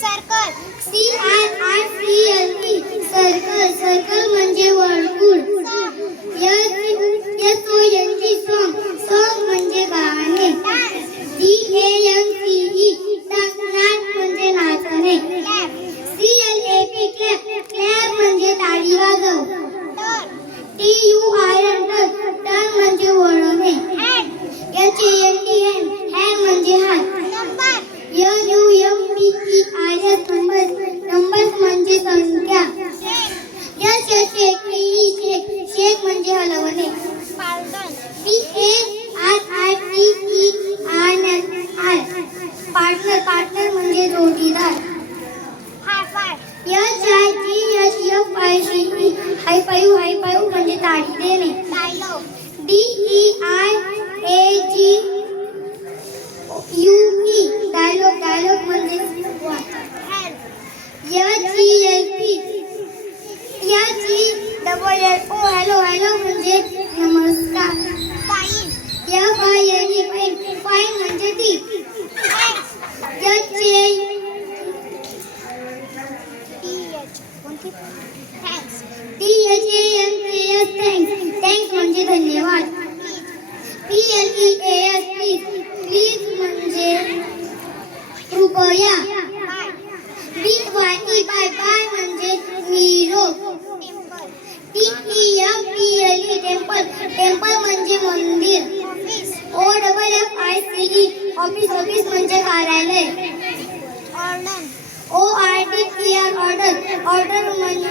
Circle CIRCLE circle म्हणजे वर्तुळ. Song म्हणजे गाणे. DANCE नाच म्हणजे नाचणे. CLAP क्लॅप म्हणजे टाळी वाजव. TURN टर्न म्हणजे वळणे. HAND म्हणजे हात. NUMBERS नंबर्स म्हणजे संख्या. शेक म्हणजे हलवणे. पार्टनर म्हणजे जोडीदार. HIGHF हाय फाईव्ह म्हणजे ताडी देणे. DEIAGUE डायलॉग म्हणजे HELPO हॅलो म्हणजे नमस्कार. फाईन म्हणजे ती. थँक्स म्हणजे धन्यवाद. PLEAS प्लीज म्हणजे कृपया. BYE बाय म्हणजे निरोप. TEMPLE टेम्पल म्हणजे मंदिर. OFFICE ऑफिस म्हणजे कार्यालय. ORDER ऑर्डर म्हणजे